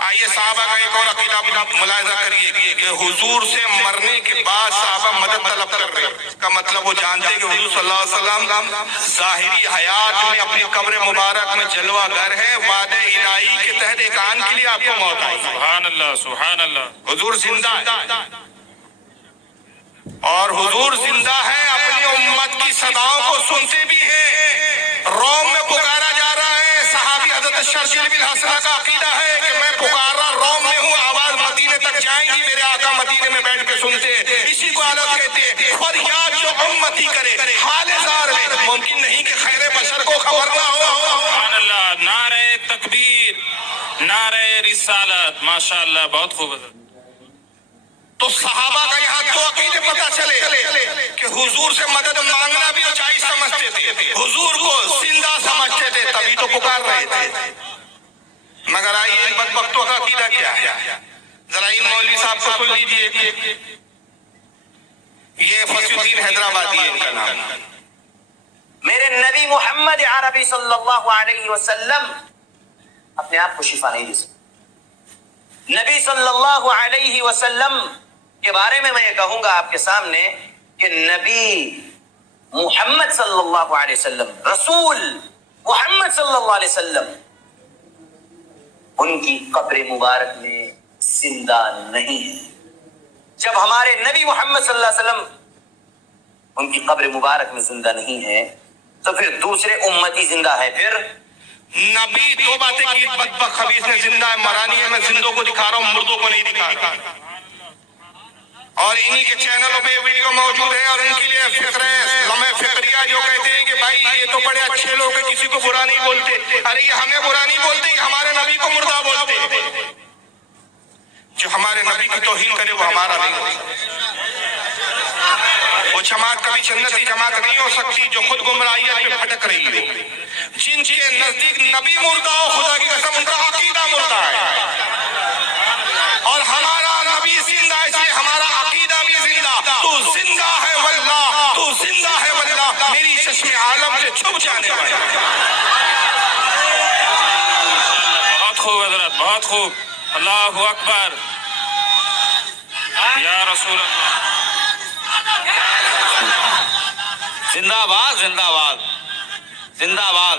آئیے صحابہ کا ایک اور عقیدہ ملاحظہ کریے کہ حضور سے مرنے کے بعد صحابہ مدد طلب کر رہے ہیں۔ اس کا مطلب وہ جانتے کہ حضور صلی اللہ علیہ وسلم ظاہری حیات میں اپنی قبر مبارک میں جلوہ گر ہے، وعدہ الہی کے تحت ایک آن کے لیے آپ کو موت آئی۔ سبحان اللہ سبحان اللہ۔ حضور زندہ ہے اور حضور زندہ ہے، اپنی امت کی صداؤں کو سنتے بھی ہیں۔ روم میں پکارا جا رہا ہے، صحابی حضرت شرجل بن حسنہ کا عقیدہ ہے کہ میں پکار رہا روم میں ہوں، آواز مدینے تک جائیں گی، میرے آقا مدینے میں بیٹھ کے سنتے ہیں۔ اسی کو عادت کہتے ہیں، فریاد جو امتی کرے حال زار میں، ممکن نہیں کہ خیر بشر کو خبر نہ ہو۔ سبحان اللہ، نعرہ تکبیر، نعرہ رسالت، ماشاءاللہ، بہت خوب ہے۔ تو صحابہ کا یہاں دو عقیدے پتہ چلے کہ حضور سے مدد مانگنا بھی جائز سمجھتے تھے، حضور کو زندہ سمجھتے تھے، تبھی تو پکار رہے تھے۔ مگر آئیے ان بدبختوں کا عقیدہ کیا ہے؟ ذرا ان مولوی صاحب کو سن لیجئے، یہ فصل الدین حیدرآبادی ہے ان کا نام۔ میرے نبی محمد عربی صلی اللہ علیہ وسلم اپنے آپ کو شفا نہیں دے سکتے۔ نبی صلی اللہ علیہ وسلم کے بارے میں یہ کہوں گا آپ کے سامنے کہ نبی محمد صلی اللہ علیہ وسلم، رسول محمد صلی اللہ علیہ وسلم، ان کی قبر مبارک میں زندہ نہیں ہے۔ جب ہمارے نبی محمد صلی اللہ علیہ وسلم ان کی قبر مبارک میں زندہ نہیں ہے تو پھر دوسرے امتی زندہ ہے۔ پھر نبی دو باتیں کی، بدبخت خبیث نے زندہ ہے، مرانی ہے، میں زندوں کو دکھا رہا ہوں، مردوں کو نہیں دکھا رہا۔ اور انہی کے چینلوں پہ ویڈیو موجود ہے، اور ان کے لیے فکر ہے، لمحہ فکریہ جو کہتے ہیں کہ بھائی یہ تو بڑے اچھے لوگ ہیں، کسی کو برا نہیں بولتے۔ ارے یہ ہمیں برا نہیں بولتے، یہ ہمارے نبی کو مردہ بولتے۔ جو ہمارے نبی کی توہین کرے وہ ہمارا نہیں ہوتا۔ وہ جماعت کبھی جنتی جماعت نہیں ہو سکتی جو خود گمراہیت میں بھٹک رہی ہے۔ جن کے نزدیک نبی مردہ ہو، خدا کی قسم ان کا عقیدہ مردہ ہے، اور ہمارا نبی زندہ ہے، اس لیے ہمارا عقیدہ بھی زندہ۔ تو زندہ ہے واللہ، تو زندہ ہے واللہ، میری چشم عالم سے چھپ جانے والا۔ بہت خوب حضرت، بہت خوب، اللہ اکبر، یا رسول اللہ۔ زندہ باد زندہ باد زندہ باد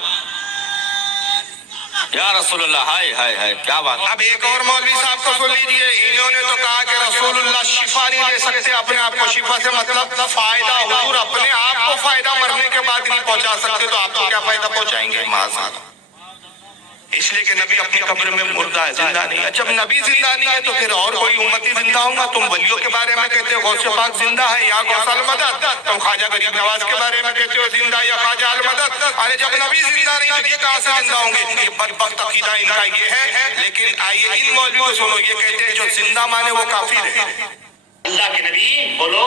یا رسول اللہ۔ ہائے ہائے ہائے، کیا بات۔ اب ایک اور مولوی صاحب کو سن لیجئے، انہوں نے تو کہا کہ رسول اللہ شفا نہیں دے سکتے، اپنے آپ کو شفا سے مطلب فائدہ، حضور اپنے آپ کو فائدہ مرنے کے بعد نہیں پہنچا سکتے، تو آپ کو کیا فائدہ پہنچائیں گے؟ معاذ، اس لیے کہ نبی اپنی قبر میں مردہ ہے، زندہ نہیں ہے۔ جب نبی زندہ نہیں ہے تو پھر اور کوئی امتی زندہ ہوگا؟ تم ولیوں کے بارے میں کہتے ہو غوث پاک زندہ ہے یا غوث المدد، تم خواجہ غریب نواز کے بارے میں کہتے ہو زندہ یا خواجہ المدد۔ ارے جب نبی زندہ نہیں تو یہ کہاں سے زندہ ہوں گے؟ یہ بدبخت عقیدہ ان کا یہ ہے۔ لیکن آئیے ان مولویوں کو سنو، یہ کہتے ہیں جو زندہ مانے وہ کافر ہے۔ اللہ کے نبی بولو،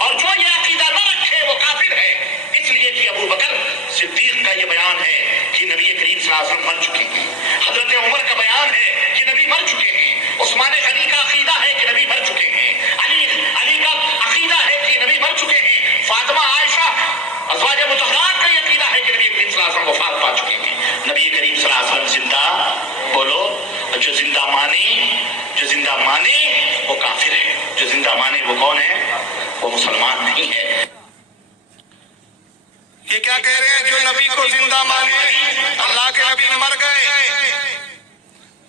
اور جو یہ عقیدہ نہ رکھے وہ کافر ہے، اس لیے کہ ابو بکر صدیق کا یہ بیان ہے کہ نبی کریم صلی اللہ علیہ وسلم مر چکے ہیں، حضرت عمر کا بیان ہے کہ نبی مر چکے ہیں، عثمان غنی کا عقیدہ ہے کہ نبی مر چکے ہیں، علی کا عقیدہ ہے کہ نبی مر چکے ہیں، فاطمہ عائشہ ازواج مطہرات کا یہ عقیدہ ہے کہ نبی کریم صلی اللہ علیہ وسلم وفات پا چکے ہیں۔ نبی کریم صلی اللہ علیہ وسلم زندہ، بولو، جو زندہ مانے وہ کافر ہے، جو زندہ مانے وہ کون ہے؟ وہ مسلمان نہیں ہے۔ یہ کیا کہہ رہے ہیں؟ جو نبی کو زندہ مانے، اللہ کے نبی مر گئے،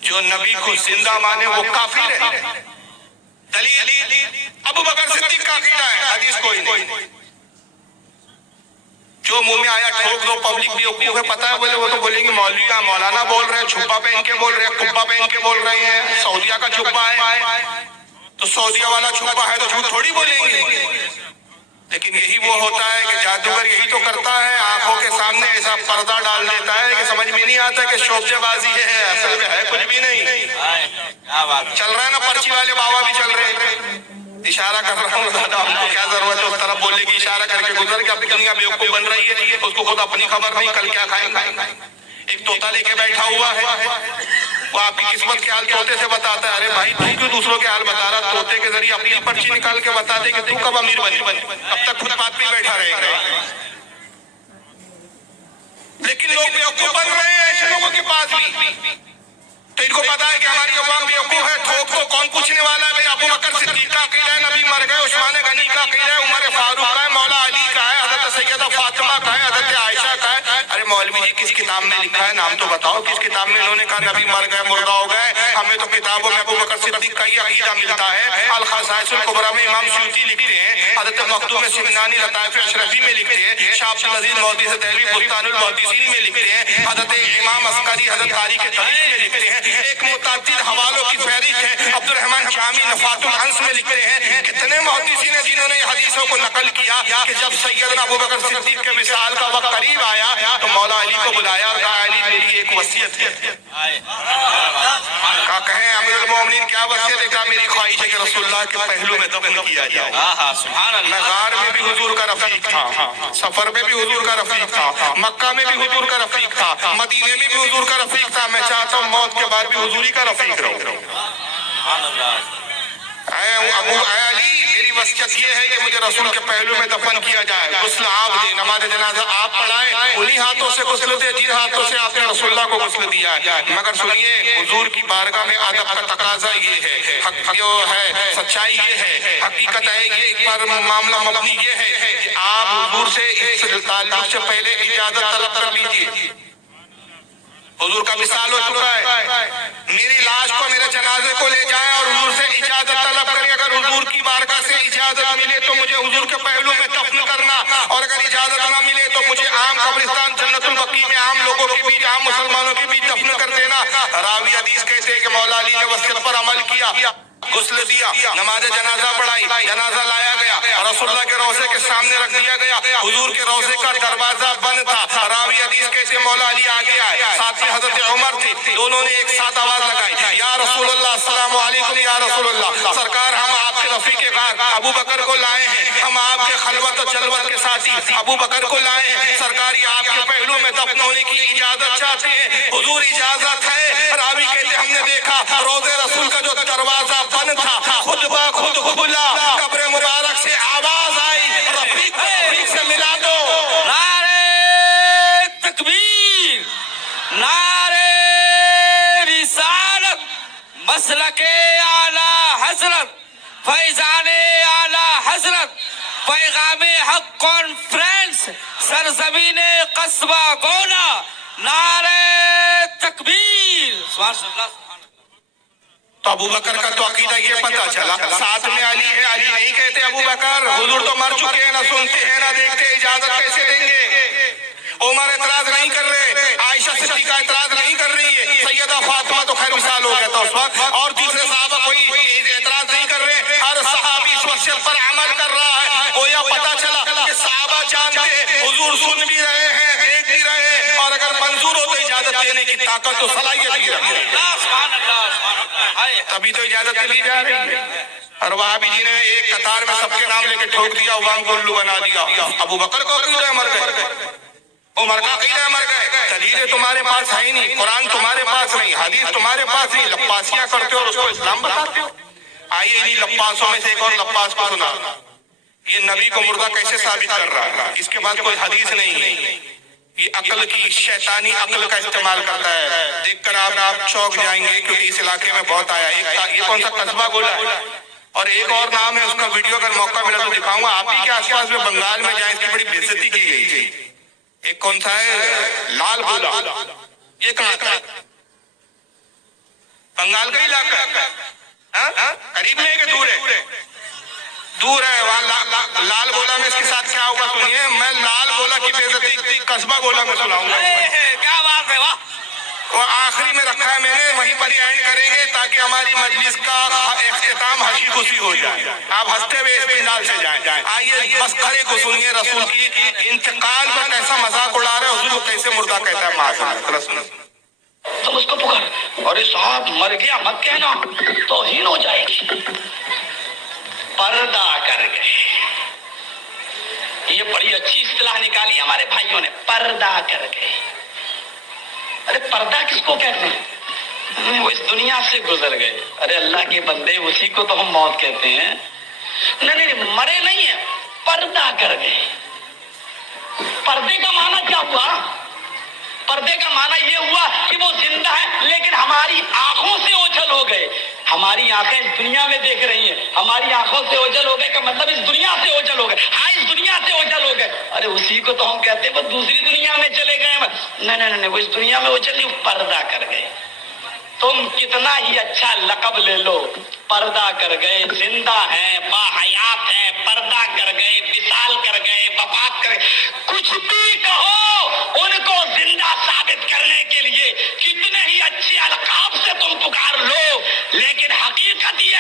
جو نبی کو زندہ مانے وہ کافر ہے۔ دلیل ابو بکر صدیق کا عقیدہ ہے، حدیث کوئی نہیں۔ جو منہ میں آیا ٹھوک دو، پبلک بھی بیوقوف ہے، پتہ ہے، بولے وہ تو بولیں گے مولوی مولانا بول رہے ہیں، چھپا پہن کے بول رہے ہیں، کبا پہن کے بول رہے ہیں، سعودیہ کا چھپا ہے تو سعودیہ والا چھپا ہے تو جھوٹ تھوڑی بولیں گے۔ لیکن یہی وہ ہوتا ہے کہ جادوگر یہی تو کرتا ہے، آنکھوں کے سامنے ایسا پردہ ڈال دیتا ہے کہ سمجھ میں نہیں آتا کہ شوبے بازی ہے، اصل میں ہے کچھ بھی نہیں۔ چل رہا ہے نا، پرچی والے بابا بھی چل رہے ہیں، اشارہ کر رہا ہوں، زیادہ ہم کو کیا ضرورت ہے اس طرف بولنے کی، اشارہ کر کے گزر کے اپنی دنیا بیوقوف بن رہی ہے، اس کو خود اپنی خبر نہیں کل کیا کھائیں گے۔ ایک طوطا لے کے بیٹھا ہوا ہے، وہ آپ کی قسمت کے حال طوطے سے بتاتا ہے۔ ارے بھائی تو کیوں دوسروں کے حال بتا رہا؟ طوطے کے ذریعے اپنی پرچی نکال کے بتا دے کہ تو کب امیر بنے، اب تک خود بات پہ بیٹھا رہے گا۔ لیکن لوگ بیوقوف بن رہے ہیں ایسے لوگوں کے پاس بھی۔ تو ان کو پتا ہے کہ ہماری عوام بیوقوف ہے. ٹھوک تو کون پوچھنے والا ہے؟ بھائی ابو بکر صدیق کا عقیدہ ہے نبی مر گئے, عثمان غنی کا عقیدہ ہے عمر فاروق کا ہے, مولا علی کا ہے, حضرت سیدہ فاطمہ کا ہے, حضرت عائشہ کا ہے. ارے مولوی جی کس کتاب میں لکھا ہے؟ نام تو بتاؤ کس کتاب میں انہوں نے کہا نبی مر گئے مردہ ہو گئے؟ ہمیں تو کتابوں میں ابو بکر صدیق کا یہ عقیدہ ملتا ہے. الخصائص الکبریٰ میں امام سیوطی لکھتے ہیں, حضرت مخدوم سمنانی لطائف اشرفی میں لکھتے ہیں, شاہ عبد العزیز محدث دہلوی بستان المحدثین میں لکھتے ہیں, حضرت امام عسکری حضرت تاریخ تاریخ میں لکھتے ہیں. ایک متعدد حوالوں کی فہرست ہے. عبد الرحمن جامی نفات الانس میں لکھتے ہیں کتنے محدثین ہیں جنہوں نے حدیثوں کو نقل کیا کہ جب سیدنا ابو بکر صدیق کے وصال کا وقت قریب آیا تو مولا علی کو بلایا اور کہا علی میری ایک وصیت ہے. کہا کہیں امیر المومنین کیا وصیت ہے؟ کہا میری خواہش ہے کہ رسول اللہ کے پہلو میں دفن کیا جائے. سبحان اللہ. میں غار میں بھی حضور کا رفیق تھا, سفر میں بھی حضور کا رفیق تھا, مکہ میں بھی حضور کا رفیق تھا, مدینے میں بھی حضور کا رفیق تھا. میں چاہتا ہوں موت کے بعد بھی حضوری کا رفیق رہوں. اے علی میری وصیت یہ ہے کہ مجھے رسول کے پہلو میں دفن کیا جائے, غسل آپ دے, نماز جنازہ آپ پڑھائیں, انہی ہاتھوں سے غسل دے جن ہاتھوں سے آپ نے رسول اللہ کو غسل دیا ہے. مگر سنیے حضور کی بارگاہ میں ادب کا تقاضا یہ ہے, حق جو ہے سچائی یہ ہے, حقیقت ہے یہ پر معاملہ مبنی یہ ہے کہ آپ حضور سے اس تعلق سے پہلے اجازت طلب کر لیجیے. حضور کا مثال ہو چکا ہے, میری لاش کو میرے جنازے کو لے جائیں اور حضور سے اجازت طلب کریں. اگر حضور کی بارگاہ سے اجازت ملے تو مجھے حضور کے پہلو میں دفن کرنا, اور اگر اجازت نہ ملے تو مجھے عام قبرستان جنت البقیع میں عام لوگوں کے بیچ, عام مسلمانوں کے بیچ دفن کر دینا. راوی حدیث کہتے ہیں کہ مولا علی نے وصیت پر عمل کیا, غسل دیا, نماز جنازہ پڑھائی, جنازہ لایا گیا, رسول اللہ کے روضے کے سامنے رکھ دیا گیا. حضور کے روضے کا دروازہ بند تھا. راوی حدیث کہتے ہیں مولا علی آگے آئے, ساتھ میں حضرت عمر تھے, دونوں نے ایک ساتھ آواز لگائی, یا رسول اللہ السلام علیکم یا رسول اللہ. سرکار ہم آپ کے رفیق غار ابو بکر کو لائے ہیں, ہم آپ کے خلوت و جلوت کے ساتھی ابو بکر کو لائے ہیں. سرکار یہ آپ کے پہلو میں دفن ہونے کی اجازت چاہتے ہیں. حضور اجازت ہے. راوی کہتے ہم نے دیکھا روضے رسول کا جو دروازہ بند تھا خود بخود کھلا, قبر مبارک سے آواز آئی رفیق کو رفیق سے ملا دو. نعرے تکبیر, نعرے رسالت, مسلک اعلی حضرت, فیضان اعلی حضرت, پیغام حق کانفرنس, سرزمین قصبہ گولا. نعرے تکبیر. سبحان اللہ. تو ابو بکر کا تو عقیدہ یہ پتہ چلا, ساتھ میں علی ہے. علی نہیں کہتے ابو بکر, حضور تو مر چکے ہیں, نہ سنتے ہیں نہ دیکھتے, اجازت کیسے دیں گے؟ عمر اعتراض نہیں کر رہے, عائشہ صدیقہ اعتراض نہیں کر رہی ہے, سیدہ فاطمہ تو خیر مثال ہو گیا تھا اس وقت, اور دوسرے صحابہ کوئی اعتراض نہیں کر رہے. ہر صحابی اس وصیت پر عمل کر رہا ہے. گویا پتہ چلا کہ صحابہ جانتے ہیں حضور سن بھی رہے ہیں, دیکھ بھی رہے ہیں, اور اگر منظور ہو تو اجازت دینے کی طاقت تو صلاحیت بھی رکھتے ہیں. تبھی تو اجازت دی جا رہی ہے. اور وہابی جی نے ایک قطار میں سب کے نام لے کے ٹھوک دیا, عوام کو الو بنا دیا. ابو بکر کو عقیدہ مر گئے, عمر کا عقیدہ مر گئے. دلیلیں تمہارے پاس ہے ہی نہیں, قرآن تمہارے پاس نہیں, حدیث تمہارے پاس نہیں, لپاسیاں کرتے ہو اور اس کو اسلام بتاتے ہو. آئیے انہی لپاسوں میں سے ایک اور لپاس کو سنا, یہ نبی کو مردہ کیسے ثابت کر رہا ہے. اس کے بعد کوئی حدیث نہیں ہے, یہ عقل کی شیطانی عقل کا استعمال کرتا ہے. دیکھ کر آپ چوک جائیں گے کیونکہ اس علاقے میں بہت آیا. یہ کون سا قصبہ گولا ہے, اور ایک اور نام ہے اس کا, ویڈیو اگر موقع ملا تو دکھاؤں گا. آپ ہی کے آس پاس میں بنگال میں جائیں, اس کی بڑی بے عزتی کی گئی تھی. ایک کون سا ہے لال گولا, یہ کہاں کا ہے؟ بنگال کا علاقہ ہے, قریب میں ہے کہ دور ہے؟ دور ہے. وہاں لال گولا میں اس کے ساتھ کیا ہوگا سنیے. میں لال گولا کی بے عزتی قصبہ گولا میں سناؤں گا. کیا بات ہے, واہ. وہ آخری میں رکھا ہے میں نے, وہیں پر ہی اینڈ کریں گے تاکہ ہماری مجلس کا اختتام ہنسی خوشی ہو جائے. آپ ہنستے ہوئے اس پنڈال سے جائیں. آئیے بس کھڑے کو سنیے رسول کی انتقال پر کیسا مذاق اڑا رہے, حضور کو کیسے مردہ کہتا ہے. معاذ تم اس کو پکڑ, اور صاحب مر گیا مت کہنا, توہین ہو جائے گی. پردہ کر گئے, یہ بڑی اچھی اصطلاح نکالی ہمارے بھائیوں نے, پردہ کر گئے. ارے پردہ کس کو کہتے ہیں؟ وہ اس دنیا سے گزر گئے. ارے اللہ کے بندے, اسی کو تو ہم موت کہتے ہیں. نہیں, مرے نہیں ہیں, پردہ کر گئے. پردے کا معنی کیا ہوا؟ پردے کا معنی یہ ہوا کہ وہ زندہ ہے لیکن ہماری آنکھوں سے اوجھل ہو گئے. ہماری آنکھیں اس دنیا میں دیکھ رہی ہیں, ہماری آنکھوں سے اوجھل ہو گئے کا مطلب اس دنیا سے اوجھل ہو گئے. ہاں, اس دنیا سے اوجھل ہو گئے. ارے اسی کو تو ہم کہتے ہیں وہ دوسری دنیا میں چلے گئے. نہیں, وہ اس دنیا میں اوجھل نہیں, پردہ کر گئے. تم کتنا ہی اچھا لقب لے لو, پردہ کر گئے. زندہ ہیں, باحیات ہیں, پردہ کر گئے, وصال کر گئے, وفات کر گئے. کچھ بھی کہو, ان کو زندہ ثابت کرنے کے لیے کتنے ہی اچھے القاب سے تم پکار لو, لیکن حقیقت یہ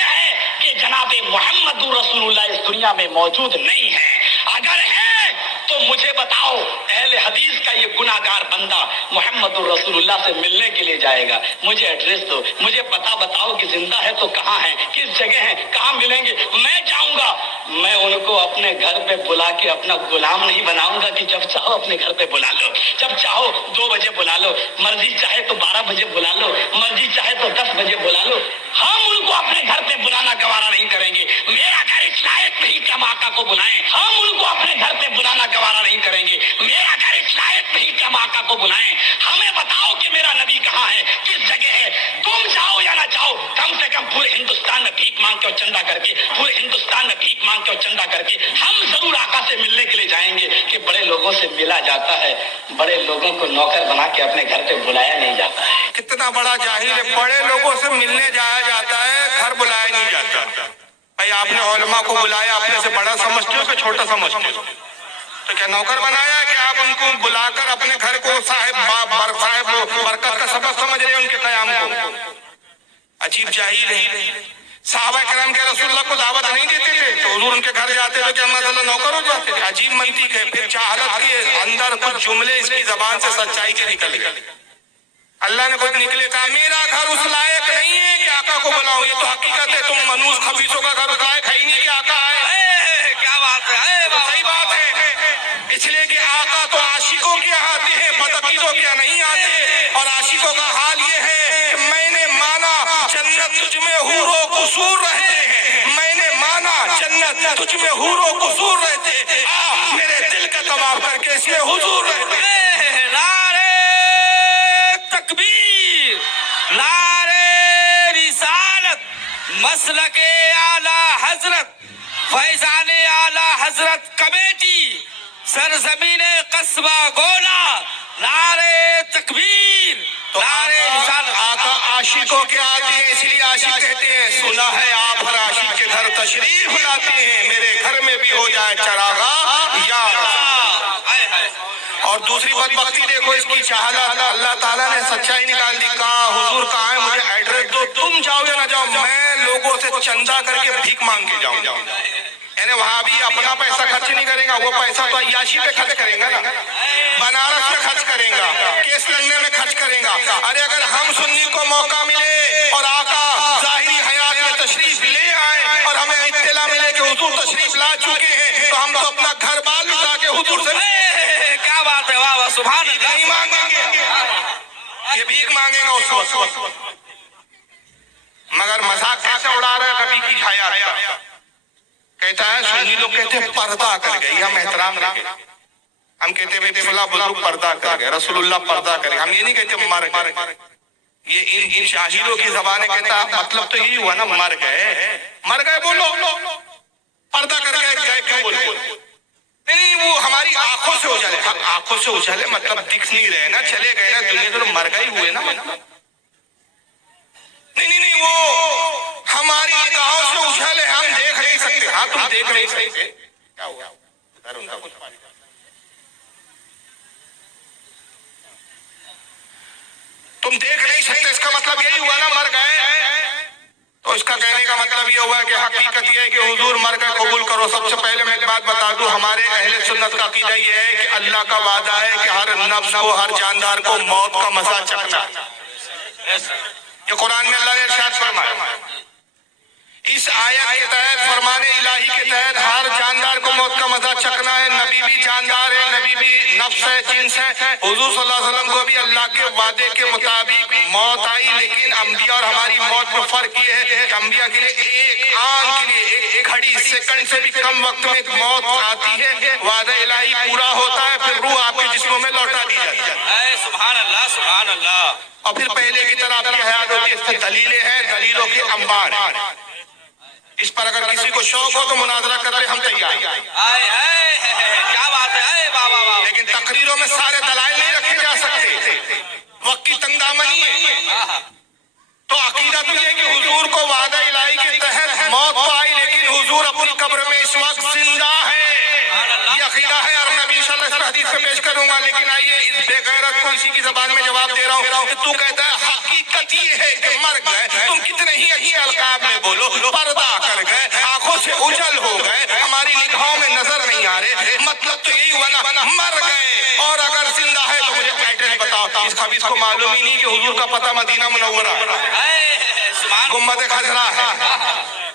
ہے کہ جناب محمد رسول اللہ اس دنیا میں موجود نہیں ہے. اگر ہے تو مجھے بتاؤ, اہل حدیث کا یہ گناہگار بندہ محمد رسول اللہ سے ملنے کے لیے جائے گا, مجھے ایڈریس دو, مجھے پتہ بتاؤ کہ زندہ ہے تو کہاں ہے, کس جگہ ہے, کہاں ملیں گے. میں جاؤں گا, میں ان کو اپنے گھر پہ بلا کے اپنا غلام نہیں بناؤں گا کہ جب چاہو اپنے گھر پہ بلا لو, جب چاہو 2 بجے بلا لو, مرضی چاہے تو 12 بجے بلا لو, مرضی چاہے تو 10 بجے بلا لو. ہم ان کو اپنے گھر پہ بلانا گوارا نہیں کریں گے. میرا گھر اس لائق نہیں کہ ہم آقا کو بلائیں. ہم ان کو اپنے گھر پہ بلانا گوارا نہیں کریں گے. میرا گھر اس لائق نہیں کہ ہم آقا کو بلائیں. ہمیں بتاؤ کہ میرا نبی کہاں ہے, کس جگہ ہے. تم جاؤ یا نہ جاؤ, کم سے کم پورے ہندوستان میں بھیک مانگ کے اور چندہ کر کے, پورے ہندوستان میں بھیک مانگ کے اور چندہ کر کے ہم ضرور آقا سے ملنے کے لیے جائیں گے. کہ بڑے لوگوں سے ملا جاتا ہے, بڑے لوگوں کو نوکر بنا کے اپنے گھر پہ بلایا نہیں جاتا ہے. کتنا بڑا جاہل ہے, بڑے لوگوں سے ملنے جایا جاتا ہے, گھر بلایا نہیں جاتا. بھائی آپ نے علماء کو بلایا, اپنے سے بڑا سمجھتے ہو کہ چھوٹا سمجھتے ہو؟ تو کیا نوکر بنایا کہ آپ ان کو بلا کر اپنے گھر کو صاحب برکت کا سبب سمجھ رہے ہیں ان کے قیام کو؟ عجیب جاہل ہے. صحابہ کرام کے رسول اللہ کو دعوت نہیں دیتے تھے تو حضور ان کے گھر جاتے تھے کہ ہم اللہ نوکر ہو جاتے تھے. عجیب منطق ہے. پھر جہالت کے اندر کچھ جملے اس کی زبان سے سچائی کے نکل گئے. اللہ نے خود نکلے کہا میرا گھر اس لائق نہیں ہے کہ آقا کو بلاؤ. یہ تو حقیقت ہے, تم منوس خبیثوں کا گھر اس لائق ہے ہی نہیں کہ آقا آئے. کیا بات ہے, صحیح بات ہے, اس لیے کہ آقا تو عاشقوں کے آتے ہیں, بدعقیدوں کے نہیں آتے. اور عاشقوں کا حال یہ ہے کہ میں نے مانا جنت تجھ میں حور و قصور رہتے ہیں, میں نے مانا جنت تجھ میں حور و قصور رہتے ہیں, میرے دل کا طواف کر کے اس میں حضور رہتے ہیں. تکبیر, نعرے رسالت, مسلک اعلی حضرت, فیضان اعلی حضرت کمیٹی, سرزمین قصبہ گولا, نعرے تکبیر, نعرے رسالت. آقا عاشقوں کے آتے ہیں, اس لیے عاشق کہتے ہیں سنا ہے آپ ہر عاشق کے گھر تشریف لاتے ہیں, میرے گھر میں بھی ہو جائے چراغا یا. اور دوسری بدبختی دیکھو اس کی جہالت. اللہ تعالیٰ نے سچائی نکال دی, کہا حضور کہاں ہے, مجھے ایڈریس دو, تم جاؤ یا نہ جاؤ, میں لوگوں سے چندہ کر کے بھیک مانگ کے جاؤں. یعنی وہاں بھی اپنا پیسہ خرچ نہیں کرے گا, وہ پیسہ تو عیاشی پہ خرچ کرے گا نا, بنارس میں خرچ کرے گا, کیس لڑنے میں خرچ کرے گا. ارے اگر ہم سنی کو موقع ملے اور آقا ظاہری حیات میں تشریف لے آئے اور ہمیں اطلاع ملے کہ حضور تشریف لا چکے ہیں, تو ہم تو اپنا گھر بار لٹا کے حضور سے کیا بات ہے, واہ واہ, سبحان اللہ. نہیں مانگیں گے, یہ بھیک مانگے گا اس وقت. مگر مذاق کیسے اڑا رہا ہے کبھی کی حیات. کہتا ہے سنی لوگ کہتے ہیں پردہ کر گئے, ہم احترام رکھیں. ہم کہتے ہیں فلاں بزرگ پردہ کر گئے, رسول اللہ پردہ کرے, ہم یہ نہیں کہتے مر گئے. یہ ان شاہدوں کی زبانیں کہتا مطلب تو یہی ہوا نا, مر گئے بولو, پردہ کر گئے کیوں بولو. نہیں وہ ہماری آنکھوں سے اجالے, آنکھوں سے اجالے مطلب دکھ نہیں رہے نا, چلے گئے نا دنیا تو مر گئے ہوئے نا. نہیں وہ ہماری نگاہوں سے اجالے, ہم دیکھ نہیں سکتے. ہاں تم دیکھ نہیں سکتے, کیا ہوا تم دیکھ نہیں سکتے, اس کا مطلب یہی ہوا نا مر گئے. تو اس کا کہنے کا مطلب یہ ہوا کہ حقیقت یہ ہے کہ حضور مر گئے قبول کرو. سب سے پہلے میں ایک بات بتا دوں, ہمارے اہل سنت کا عقیدہ یہ ہے کہ اللہ کا وعدہ ہے کہ ہر نفس کو, ہر جاندار کو موت کا مزہ چکھنا. یہ قرآن میں اللہ نے ارشاد فرمایا. اس آیت کے تحت, فرمان الہی کے تحت ہر جاندار کو موت کا مزہ چکھنا ہے. نبی بھی جاندار ہے, نبی بھی نفس ہے, جنس ہے. حضور صلی اللہ علیہ وسلم کو بھی اللہ کے وعدے کے مطابق موت آئی لیکن انبیاء اور ہماری موت میں فرق یہ ہے کہ انبیاء کے لیے ایک آن کے لیے ایک گھڑی سیکنڈ سے بھی کم وقت میں موت آتی ہے، وعدہ الہی پورا ہوتا ہے، پھر روح آپ کے جسموں میں لوٹا دی جاتی ہے، سبحان اللہ سبحان اللہ. اور پھر پہلے کی طرح آپ کی حیات ہوتی ہے. اس سے دلیلیں ہیں، دلیلوں کے انبار ہیں. اس پر اگر کسی کو شوق ہو تو مناظرہ کر لے، ہم تیار ہیں. کیا بات ہے بابا. لیکن تقریروں میں سارے دلائل نہیں رکھے جا سکتے، وقت کی تنگ دامنی ہے. تو عقیدہ تو یہ کہ حضور کو وعدہ الہی کے تحت موت تو آئی، لیکن حضور اپنی قبر میں اس وقت زندہ ہے. یہ عقیدہ ہے اور میں بھی انشاءاللہ اس حدیث سے پیش کروں گا. لیکن آئیے اس بے غیرت کو اسی کی زبان میں جواب دے رہا ہوں کہ تو کہتا ہے حقیقت یہ ہے کہ مر گئے. تم کتنے ہی اچھے القاب میں بولو، پردہ کر گئے، آنکھوں سے اجل ہو گئے، ہماری نگاہوں میں نظر نہیں آ رہے. مطلب تو یہی ہوا نا، مر گئے. اور اگر زندہ ہے تو مجھے ایڈریس بتاؤ. اس خبیث کو معلوم ہی نہیں کہ حضور کا پتہ مدینہ منورہ گنبد خضرا ہے.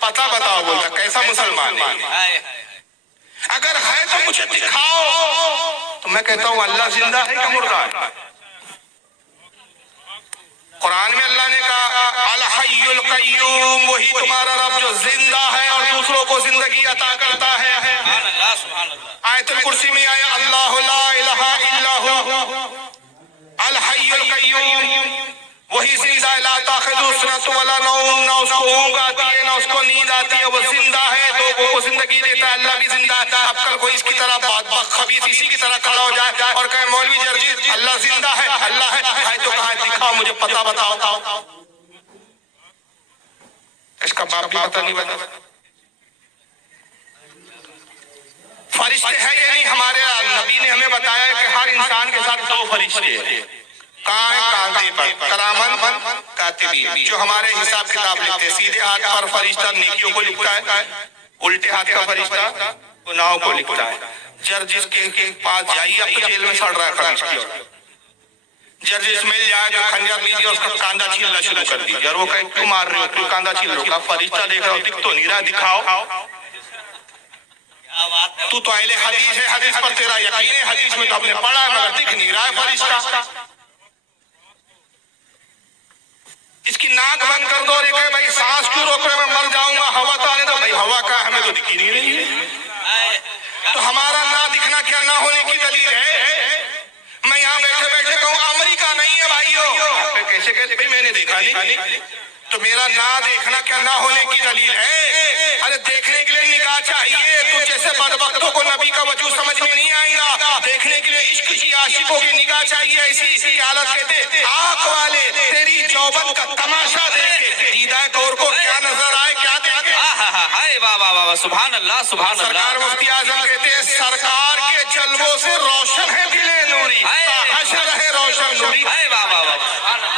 پتہ بتاؤ بولتا، کیسا مسلمان ہے؟ اگر ہے تو مجھے دکھاؤ. تو میں کہتا ہوں اللہ زندہ ہے کہ مردہ ہے؟ قرآن میں اللہ نے کہا الحی القیوم، وہی تمہارا رب جو زندہ ہے اور دوسروں کو زندگی عطا کرتا ہے. آیت الکرسی میں آیا اللہ لا الہ الا ہو الحی القیوم، وہی زندہ ہے. لا تاخذو سنۃ ولا نوم، نہ اس کو اونگ آتی ہے نہ اس کو نیند آتی ہے، وہ زندہ ہے، لوگوں کو زندگی دیتا ہے. اللہ بھی زندہ ہے. اب کل کوئی اس کی طرح بدبخت خبیث اسی کی طرح کھڑا ہو جائے اور کہے مولوی جرجیت اللہ زندہ ہے. اللہ ہے تو کہا دکھاؤ مجھے پتہ بتاؤ. اس کا باپ بھی پتہ نہیں بتا. فرشتے ہیں یا نہیں؟ ہمارے نبی نے ہمیں بتایا کہ ہر انسان کے ساتھ 2 فرشتے ہیں. کہاں ہے؟ کاندھے پر، کرامن کاتبین، جو ہمارے حساب کتاب لکھتے ہیں. سیدھے ہاتھ پر فرشتہ نیکیوں کو لکھتا ہے، الٹے ہاتھ کا فرشتہ گناہوں کو لکھتا ہے. جرجس کے پاس جائیے، اب تو جیل میں سڑ رہا ہے خبیث کی اور. جرجس مل جائے جو خنجر لیجیے اس کا کاندھا چھیلنا شروع کر دیجیے، اور وہ کہے کیوں مار رہے ہو، کیوں کاندھا چھیل رہے ہو؟ فرشتہ دیکھ رہا ہو، دکھ تو نہیں رہا، دکھاؤ. تو اہل حدیث ہے، حدیث پر تیرا یقین ہے، حدیث میں تو آپ نے پڑھا ہے، مگر دکھ نہیں رہا ہے فرشتہ. اس کی ناک بند کر دو اور یہ کہے بھائی سانس کیوں روک رہے، میں مر جاؤں گا، ہوا تو آنے دو. بھائی ہوا کا ہمیں تو دکھی نہیں رہی ہے. تو ہمارا نہ دکھنا کیا نہ ہونے کی دلیل ہے؟ میں یہاں بیٹھے بیٹھے کہوں امریکہ نہیں ہے بھائیو، کیسے کہتے بھائی میں نے دیکھا نہیں. تو میرا نہ دیکھنا کیا نہ ہونے کی دلیل ہے؟ ارے دیکھنے کے لیے نگاہ چاہیے. تو جیسے بدبختوں کو نبی کا وجود سمجھ میں نہیں آئے گا، دیکھنے کے لیے عشق کی عاشقوں کی نگاہ چاہیے. ایسی حالت کہتے آنکھ والے تیری جوبن کا تماشا دیکھے، دیدہ کور کو کیا نظر آئے، کیا دیکھے. ہائے بابا بابا سبحان اللہ سبحان سرکار اللہ. مفتی اعظم کہتے ہیں سرکار کے جلووں سے روشن ہے دل نوری، تا حشر ہے روشن نوری. ہائے بابا بابا